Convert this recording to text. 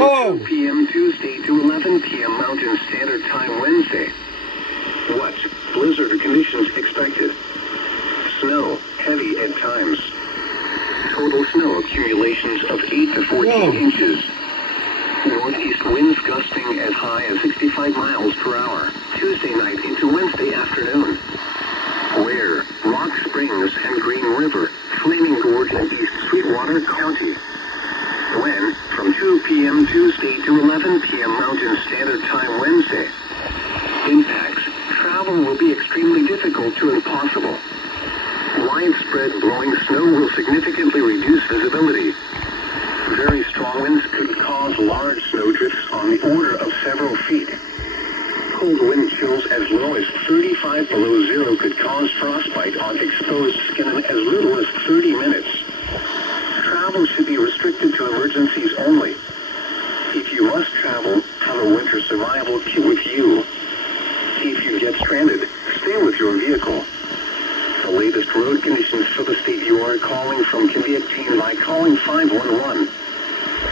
From 2 Oh! p.m. Tuesday to 11 p.m. Mountain Standard Time Wednesday. What? Blizzard conditions expected. Snow, heavy at times. Total snow accumulations of 8 to 14 Whoa. inches. Northeast winds gusting as high as 65 miles per hour. Tuesday night into Wednesday afternoon. Where? Rock Springs and Green River, Flaming Gorge in East Sweetwater County. When? From 2 p.m. Tuesday to 11 p.m. Mountain Standard Time Wednesday. Impacts. Travel will be extremely difficult to impossible. Widespread blowing snow will significantly reduce visibility. Very strong winds could cause large snow drifts on the order of several feet. Cold wind chills as low as 35 below zero could cause frostbite on exposed skin in as little as 30 minutes. Travel should be restricted to emergencies only. If you must travel, have a winter survival kit with you. If you get stranded, stay with your vehicle. The latest road conditions for the state you are calling from can be obtained by calling 511.